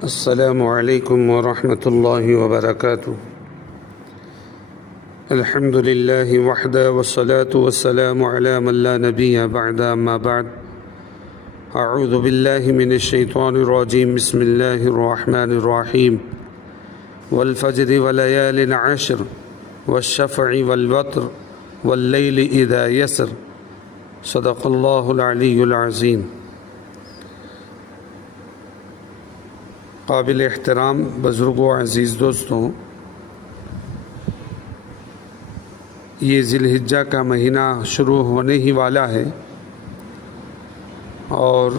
السلام علیکم ورحمۃ اللہ وبرکاتہ۔ الحمد للہ وحدہ والصلاة والسلام علی من لا نبی بعد، اما بعد، اعوذ باللہ من الشیطان الرجیم، بسم اللہ الرحمن الرحیم، والفجر وليال عشر والشفع والوتر واللیل اذا یسر، صدق اللہ العلی العظیم۔ قابل احترام بزرگوں، عزیز دوستوں، یہ ذی الحجہ کا مہینہ شروع ہونے ہی والا ہے اور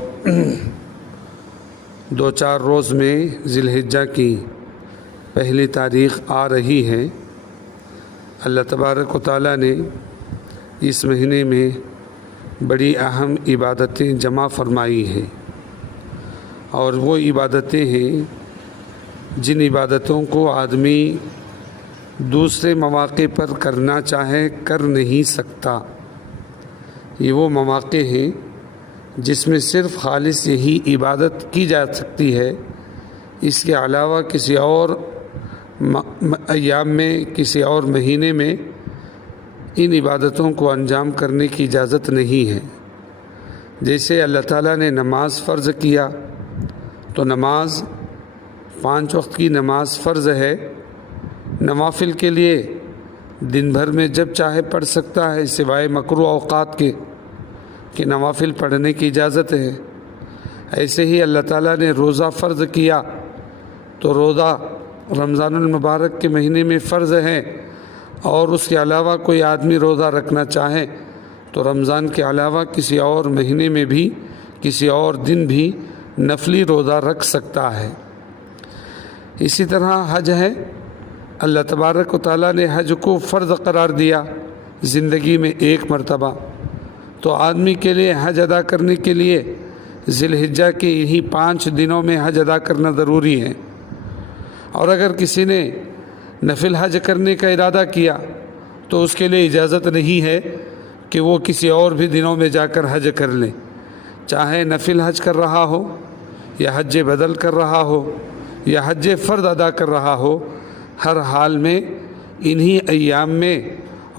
2-4 روز میں ذی الحجہ کی پہلی تاریخ آ رہی ہے۔ اللہ تبارک و تعالیٰ نے اس مہینے میں بڑی اہم عبادتیں جمع فرمائی ہیں، اور وہ عبادتیں ہیں جن عبادتوں کو آدمی دوسرے مواقع پر کرنا چاہے کر نہیں سکتا۔ یہ وہ مواقع ہیں جس میں صرف خالص یہی عبادت کی جا سکتی ہے، اس کے علاوہ کسی اور ایام میں، کسی اور مہینے میں ان عبادتوں کو انجام کرنے کی اجازت نہیں ہے۔ جیسے اللہ تعالیٰ نے نماز فرض کیا تو نماز 5 وقت کی نماز فرض ہے، نوافل کے لیے دن بھر میں جب چاہے پڑھ سکتا ہے، سوائے مکروہ اوقات کے کہ نوافل پڑھنے کی اجازت ہے۔ ایسے ہی اللہ تعالیٰ نے روزہ فرض کیا تو روزہ رمضان المبارک کے مہینے میں فرض ہے، اور اس کے علاوہ کوئی آدمی روزہ رکھنا چاہے تو رمضان کے علاوہ کسی اور مہینے میں بھی، کسی اور دن بھی نفلی روزہ رکھ سکتا ہے۔ اسی طرح حج ہے، اللہ تبارک و تعالیٰ نے حج کو فرض قرار دیا زندگی میں 1 مرتبہ، تو آدمی کے لیے حج ادا کرنے کے لیے ذی الحجہ کے یہی 5 دنوں میں حج ادا کرنا ضروری ہے۔ اور اگر کسی نے نفل حج کرنے کا ارادہ کیا تو اس کے لیے اجازت نہیں ہے کہ وہ کسی اور بھی دنوں میں جا کر حج کر لے، چاہے نفل حج کر رہا ہو یا حج بدل کر رہا ہو یا حج فرض ادا کر رہا ہو، ہر حال میں انہی ایام میں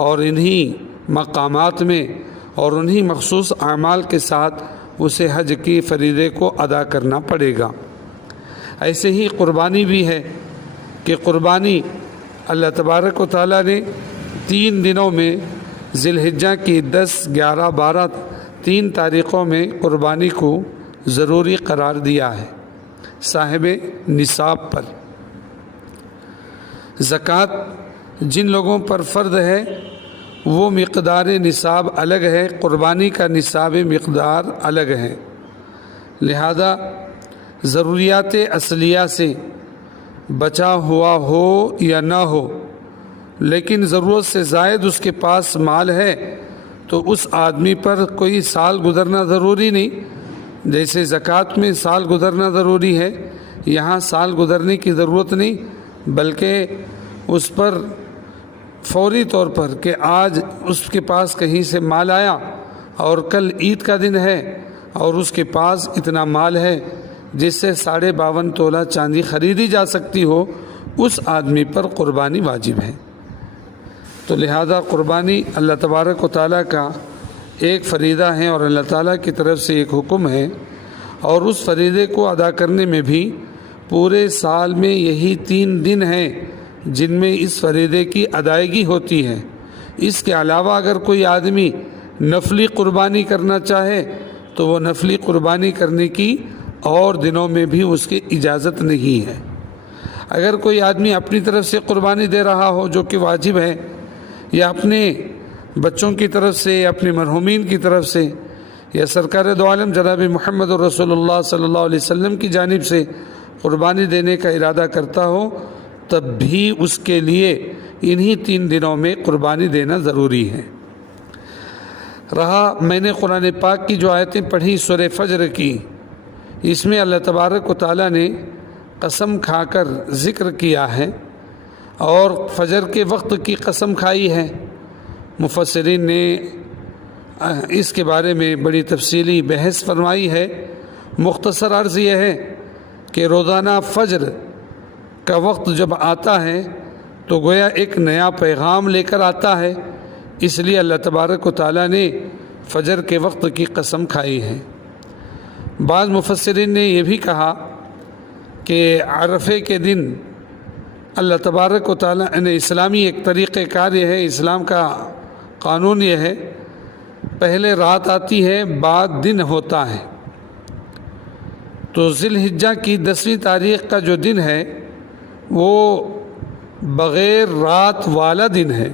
اور انہی مقامات میں اور انہی مخصوص اعمال کے ساتھ اسے حج کی فریضے کو ادا کرنا پڑے گا۔ ایسے ہی قربانی بھی ہے کہ قربانی اللہ تبارک و تعالیٰ نے 3 دنوں میں ذی الحجہ کی 10، 11، 12، 3 تاریخوں میں قربانی کو ضروری قرار دیا ہے صاحب نصاب پر۔ زکوٰۃ جن لوگوں پر فرض ہے وہ مقدار نصاب الگ ہے، قربانی کا نصاب مقدار الگ ہے، لہذا ضروریات اصلیہ سے بچا ہوا ہو یا نہ ہو، لیکن ضرورت سے زائد اس کے پاس مال ہے تو اس آدمی پر کوئی سال گزرنا ضروری نہیں۔ جیسے زکوٰۃ میں سال گزرنا ضروری ہے، یہاں سال گزرنے کی ضرورت نہیں، بلکہ اس پر فوری طور پر کہ آج اس کے پاس کہیں سے مال آیا اور کل عید کا دن ہے اور اس کے پاس اتنا مال ہے جس سے 52.5 تولہ چاندی خریدی جا سکتی ہو، اس آدمی پر قربانی واجب ہے۔ تو لہذا قربانی اللہ تبارک و تعالیٰ کا ایک فریضہ ہے اور اللہ تعالیٰ کی طرف سے ایک حکم ہے، اور اس فریضے کو ادا کرنے میں بھی پورے سال میں یہی 3 دن ہیں جن میں اس فریضے کی ادائیگی ہوتی ہے۔ اس کے علاوہ اگر کوئی آدمی نفلی قربانی کرنا چاہے تو وہ نفلی قربانی کرنے کی اور دنوں میں بھی اس کی اجازت نہیں ہے۔ اگر کوئی آدمی اپنی طرف سے قربانی دے رہا ہو جو کہ واجب ہے، یا اپنے بچوں کی طرف سے یا اپنے مرحومین کی طرف سے یا سرکار دو عالم جناب محمد رسول اللہ صلی اللہ علیہ وسلم کی جانب سے قربانی دینے کا ارادہ کرتا ہو، تب بھی اس کے لیے انہی 3 دنوں میں قربانی دینا ضروری ہے۔ رہا میں نے قرآن پاک کی جو آیتیں پڑھی سورہ فجر کی، اس میں اللہ تبارک و تعالیٰ نے قسم کھا کر ذکر کیا ہے اور فجر کے وقت کی قسم کھائی ہے۔ مفسرین نے اس کے بارے میں بڑی تفصیلی بحث فرمائی ہے۔ مختصر عرض یہ ہے کہ روزانہ فجر کا وقت جب آتا ہے تو گویا ایک نیا پیغام لے کر آتا ہے، اس لیے اللہ تبارک و تعالیٰ نے فجر کے وقت کی قسم کھائی ہے۔ بعض مفسرین نے یہ بھی کہا کہ عرفے کے دن اللہ تبارک و تعالیٰ نے اسلامی ایک طریقہ کار یہ ہے، اسلام کا قانون یہ ہے، پہلے رات آتی ہے بعد دن ہوتا ہے۔ تو ذی الحجہ کی 10ویں تاریخ کا جو دن ہے وہ بغیر رات والا دن ہے۔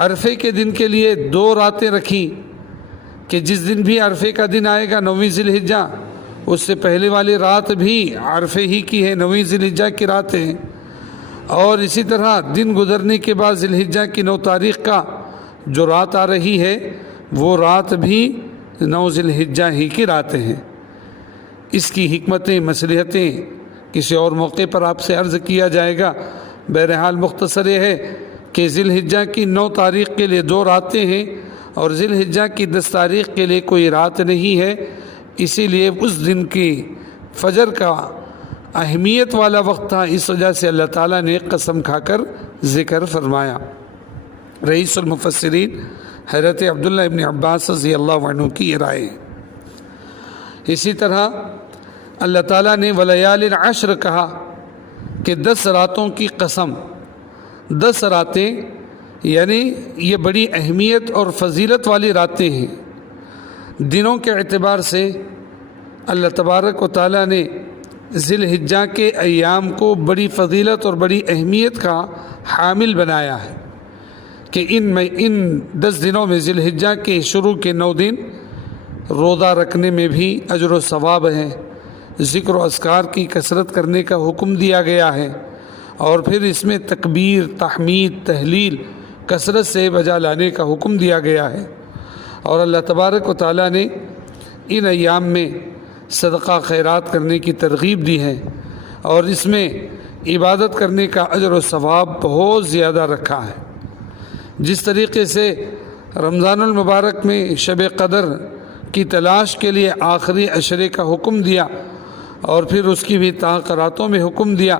عرفے کے دن کے لیے 2 راتیں رکھیں کہ جس دن بھی عرفے کا دن آئے گا 9ویں ذی الحجہ، اس سے پہلے والی رات بھی عرفے ہی کی ہے، 9ویں ذی الحجہ کی رات ہے، اور اسی طرح دن گزرنے کے بعد ذی الحجہ کی 9 تاریخ کا جو رات آ رہی ہے وہ رات بھی 9 ذی الحجہ ہی کی راتیں ہیں۔ اس کی حکمتیں مصلحتیں کسی اور موقع پر آپ سے عرض کیا جائے گا۔ بہرحال مختصر یہ ہے کہ ذی الحجہ کی 9 تاریخ کے لیے 2 راتیں ہیں اور ذی الحجہ کی 10 تاریخ کے لیے کوئی رات نہیں ہے، اسی لیے اس دن کی فجر کا اہمیت والا وقت تھا، اس وجہ سے اللہ تعالیٰ نے قسم کھا کر ذکر فرمایا۔ رئیس المفسرین حضرت عبداللہ ابن عباس رضی اللہ عنہ کی یہ رائے۔ اسی طرح اللہ تعالیٰ نے ولیال العشر کہا کہ 10 راتوں کی قسم، 10 راتیں یعنی یہ بڑی اہمیت اور فضیلت والی راتیں ہیں۔ دنوں کے اعتبار سے اللہ تبارک و تعالیٰ نے ذی الحجہ کے ایام کو بڑی فضیلت اور بڑی اہمیت کا حامل بنایا ہے کہ ان 10 دنوں میں ذی الحجہ کے شروع کے 9 دن روزہ رکھنے میں بھی اجر و ثواب ہے، ذکر و اذکار کی کثرت کرنے کا حکم دیا گیا ہے، اور پھر اس میں تکبیر، تحمید، تہلیل کثرت سے بجا لانے کا حکم دیا گیا ہے، اور اللہ تبارک و تعالیٰ نے ان ایام میں صدقہ خیرات کرنے کی ترغیب دی ہے، اور اس میں عبادت کرنے کا اجر و ثواب بہت زیادہ رکھا ہے۔ جس طریقے سے رمضان المبارک میں شب قدر کی تلاش کے لیے آخری عشرے کا حکم دیا اور پھر اس کی بھی تاخیراتوں میں حکم دیا،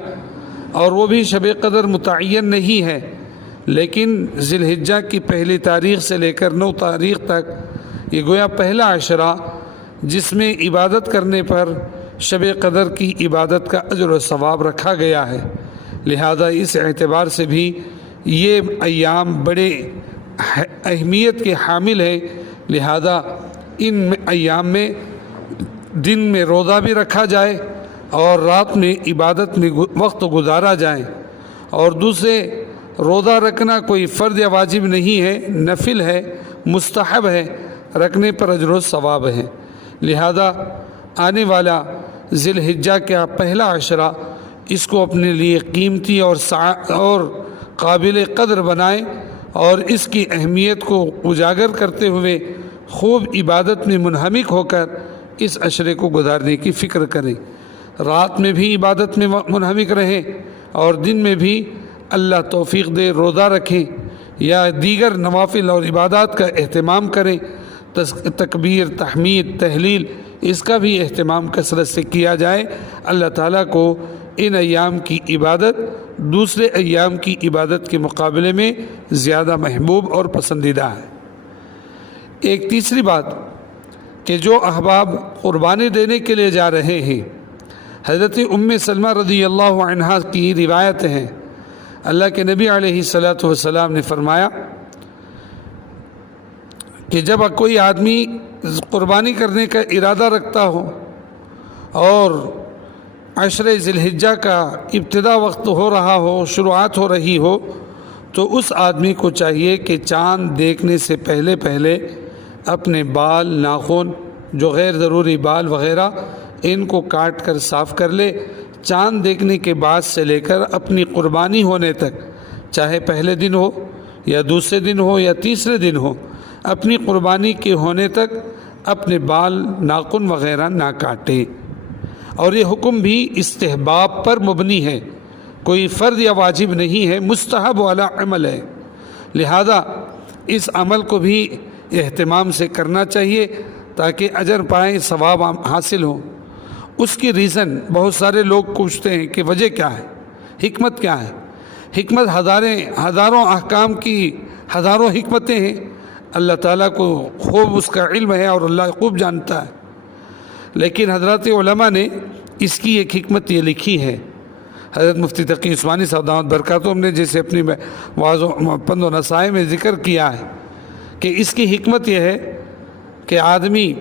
اور وہ بھی شب قدر متعین نہیں ہے، لیکن ذی الحجہ کی پہلی تاریخ سے لے کر 9 تاریخ تک یہ گویا پہلا عشرہ جس میں عبادت کرنے پر شب قدر کی عبادت کا اجر و ثواب رکھا گیا ہے، لہذا اس اعتبار سے بھی یہ ایام بڑے اہمیت کے حامل ہیں، لہذا ان ایام میں دن میں روزہ بھی رکھا جائے اور رات میں عبادت میں وقت گزارا جائے، اور دوسرے روزہ رکھنا کوئی فرض یا واجب نہیں ہے، نفل ہے، مستحب ہے، رکھنے پر اجر و ثواب ہے، لہذا آنے والا ذی الحجہ کا پہلا عشرہ اس کو اپنے لیے قیمتی اور قابل قدر بنائیں اور اس کی اہمیت کو اجاگر کرتے ہوئے خوب عبادت میں منہمک ہو کر اس عشرے کو گزارنے کی فکر کریں، رات میں بھی عبادت میں منہمک رہیں اور دن میں بھی اللہ توفیق دے روزہ رکھیں یا دیگر نوافل اور عبادات کا اہتمام کریں، تکبیر، تحمید، تہلیل اس کا بھی اہتمام کثرت سے کیا جائے۔ اللہ تعالیٰ کو ان ایام کی عبادت دوسرے ایام کی عبادت کے مقابلے میں زیادہ محبوب اور پسندیدہ ہے۔ ایک تیسری بات کہ جو احباب قربانی دینے کے لیے جا رہے ہیں، حضرت ام سلمہ رضی اللہ عنہا کی روایت ہیں، اللہ کے نبی علیہ الصلاۃ والسلام نے فرمایا کہ جب کوئی آدمی قربانی کرنے کا ارادہ رکھتا ہو اور عشر ذی الحجہ کا ابتدا وقت ہو رہا ہو، شروعات ہو رہی ہو، تو اس آدمی کو چاہیے کہ چاند دیکھنے سے پہلے اپنے بال، ناخن، جو غیر ضروری بال وغیرہ ان کو کاٹ کر صاف کر لے۔ چاند دیکھنے کے بعد سے لے کر اپنی قربانی ہونے تک، چاہے پہلے دن ہو یا دوسرے دن ہو یا تیسرے دن ہو، اپنی قربانی کے ہونے تک اپنے بال، ناخن وغیرہ نہ کاٹے، اور یہ حکم بھی استحباب پر مبنی ہے، کوئی فرض یا واجب نہیں ہے، مستحب والا عمل ہے، لہذا اس عمل کو بھی اہتمام سے کرنا چاہیے تاکہ اجر پائیں، ثواب حاصل ہو۔ اس کی ریزن بہت سارے لوگ پوچھتے ہیں کہ وجہ کیا ہے، حکمت کیا ہے۔ حکمت ہزاروں احکام کی ہزاروں حکمتیں ہیں، اللہ تعالیٰ کو خوب اس کا علم ہے اور اللہ خوب جانتا ہے، لیکن حضرات علماء نے اس کی ایک حکمت یہ لکھی ہے۔ حضرت مفتی تقی عثمانی صاحب دامت برکاتہم نے جیسے اپنی پند و نصائح میں ذکر کیا ہے کہ اس کی حکمت یہ ہے کہ آدمی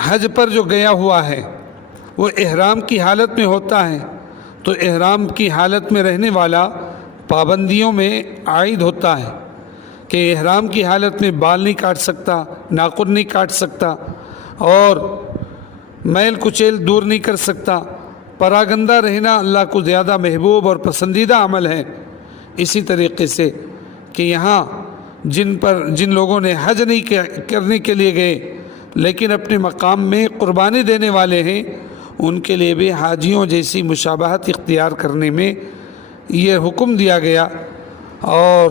حج پر جو گیا ہوا ہے وہ احرام کی حالت میں ہوتا ہے، تو احرام کی حالت میں رہنے والا پابندیوں میں عائد ہوتا ہے کہ احرام کی حالت میں بال نہیں کاٹ سکتا، ناخن نہیں کاٹ سکتا، اور میل کچیل دور نہیں کر سکتا۔ پراگندہ رہنا اللہ کو زیادہ محبوب اور پسندیدہ عمل ہے۔ اسی طریقے سے کہ یہاں جن لوگوں نے حج نہیں کرنے کے لیے گئے لیکن اپنے مقام میں قربانی دینے والے ہیں، ان کے لیے بھی حاجیوں جیسی مشابہت اختیار کرنے میں یہ حکم دیا گیا اور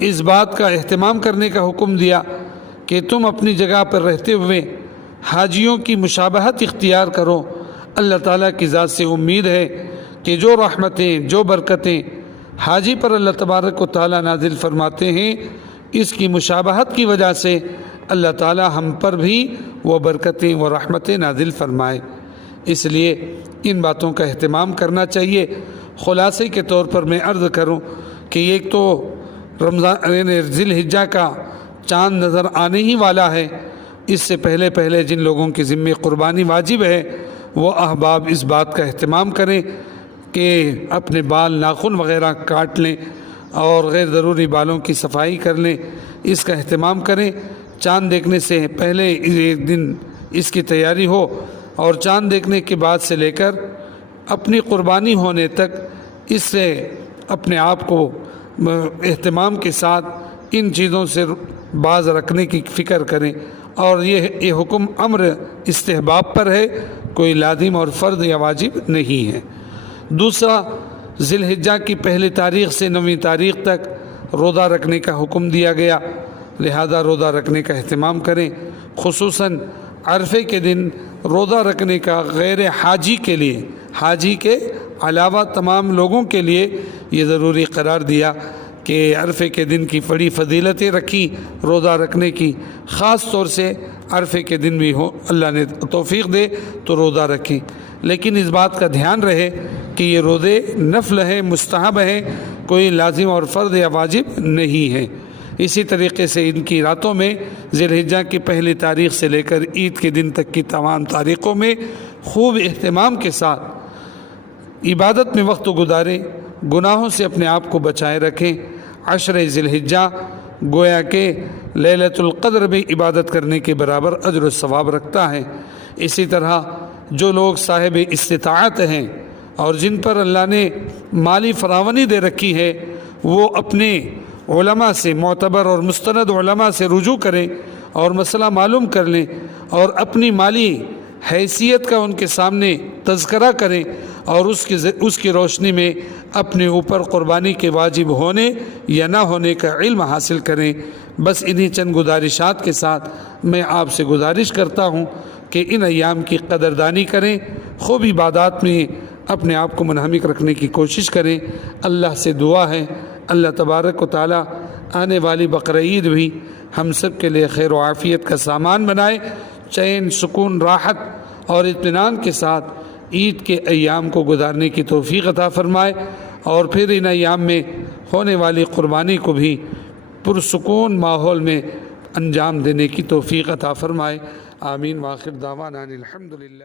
اس بات کا اہتمام کرنے کا حکم دیا کہ تم اپنی جگہ پر رہتے ہوئے حاجیوں کی مشابہت اختیار کرو۔ اللہ تعالیٰ کی ذات سے امید ہے کہ جو رحمتیں، جو برکتیں حاجی پر اللہ تبارک و تعالیٰ نازل فرماتے ہیں، اس کی مشابہت کی وجہ سے اللہ تعالیٰ ہم پر بھی وہ برکتیں و رحمتیں نازل فرمائے۔ اس لیے ان باتوں کا اہتمام کرنا چاہیے۔ خلاصے کے طور پر میں عرض کروں کہ ایک تو رمضان ذی الحجہ کا چاند نظر آنے ہی والا ہے، اس سے پہلے جن لوگوں کے ذمے قربانی واجب ہے وہ احباب اس بات کا اہتمام کریں کہ اپنے بال ناخن وغیرہ کاٹ لیں اور غیر ضروری بالوں کی صفائی کر لیں، اس کا اہتمام کریں۔ چاند دیکھنے سے پہلے ایک دن اس کی تیاری ہو، اور چاند دیکھنے کے بعد سے لے کر اپنی قربانی ہونے تک اس سے اپنے آپ کو اہتمام کے ساتھ ان چیزوں سے باز رکھنے کی فکر کریں، اور یہ حکم امر استحباب پر ہے، کوئی لازم اور فرض یا واجب نہیں ہے۔ دوسرا، ذی الحجہ کی پہلی تاریخ سے 9ویں تاریخ تک روزہ رکھنے کا حکم دیا گیا، لہذا روزہ رکھنے کا اہتمام کریں۔ خصوصاً عرفے کے دن روزہ رکھنے کا غیر حاجی کے لیے، حاجی کے علاوہ تمام لوگوں کے لیے یہ ضروری قرار دیا کہ عرفے کے دن کی بڑی فضیلتیں رکھی روزہ رکھنے کی، خاص طور سے عرفے کے دن بھی ہو اللہ نے توفیق دے تو روزہ رکھیں، لیکن اس بات کا دھیان رہے کہ یہ روزے نفل ہیں، مستحب ہیں، کوئی لازم اور فرض یا واجب نہیں ہے۔ اسی طریقے سے ان کی راتوں میں ذی الحجہ کی پہلی تاریخ سے لے کر عید کے دن تک کی تمام تاریخوں میں خوب اہتمام کے ساتھ عبادت میں وقت گزاریں، گناہوں سے اپنے آپ کو بچائے رکھیں۔ عشر ذی الحجہ گویا کہ لیلۃ القدر میں عبادت کرنے کے برابر اجر و ثواب رکھتا ہے۔ اسی طرح جو لوگ صاحب استطاعت ہیں اور جن پر اللہ نے مالی فراوانی دے رکھی ہے، وہ اپنے علماء سے، معتبر اور مستند علماء سے رجوع کریں اور مسئلہ معلوم کر لیں، اور اپنی مالی حیثیت کا ان کے سامنے تذکرہ کریں، اور اس کی روشنی میں اپنے اوپر قربانی کے واجب ہونے یا نہ ہونے کا علم حاصل کریں۔ بس انہی چند گزارشات کے ساتھ میں آپ سے گزارش کرتا ہوں کہ ان ایام کی قدردانی کریں، خوب عبادات میں اپنے آپ کو منہمک رکھنے کی کوشش کریں۔ اللہ سے دعا ہے اللہ تبارک و تعالیٰ آنے والی بقرعید بھی ہم سب کے لیے خیر و عافیت کا سامان بنائے، چین، سکون، راحت اور اطمینان کے ساتھ عید کے ایام کو گزارنے کی توفیق عطا فرمائے، اور پھر ان ایام میں ہونے والی قربانی کو بھی پرسکون ماحول میں انجام دینے کی توفیق عطا فرمائے۔ آمین۔ وآخر دعوانا الحمدللہ۔